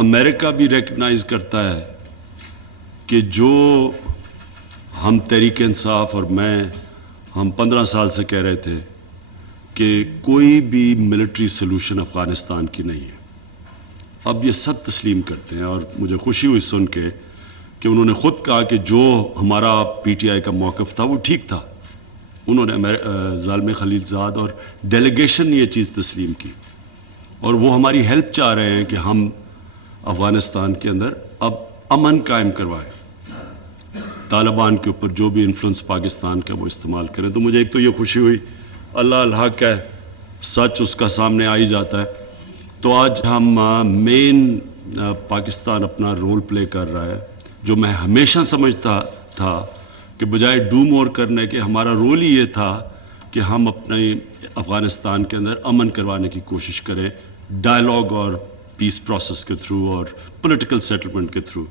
امریکہ بھی ریکگنائز کرتا ہے کہ جو ہم تحریک انصاف اور ہم 15 سال سے کہہ رہے تھے کہ کوئی بھی ملٹری سلوشن افغانستان کی نہیں ہے، اب یہ سب تسلیم کرتے ہیں. اور مجھے خوشی ہوئی سن کے کہ انہوں نے خود کہا کہ جو ہمارا پی ٹی آئی کا موقف تھا وہ ٹھیک تھا. انہوں نے زلمے خلیل زاد اور ڈیلیگیشن نے یہ چیز تسلیم کی، اور وہ ہماری ہیلپ چاہ رہے ہیں کہ ہم افغانستان کے اندر اب امن قائم کروائیں، طالبان کے اوپر جو بھی انفلوئنس پاکستان کا وہ استعمال کریں. تو مجھے ایک تو یہ خوشی ہوئی، اللہ الحق ہے، سچ اس کا سامنے آ ہی جاتا ہے. تو آج ہم مین پاکستان اپنا رول پلے کر رہا ہے، جو میں ہمیشہ سمجھتا تھا کہ بجائے ڈو مور کرنے کے ہمارا رول ہی یہ تھا کہ ہم اپنے افغانستان کے اندر امن کروانے کی کوشش کریں، ڈائیلاگ اور پیس پروسیس کے تھرو اور پولیٹیکل سیٹلمنٹ کے تھرو.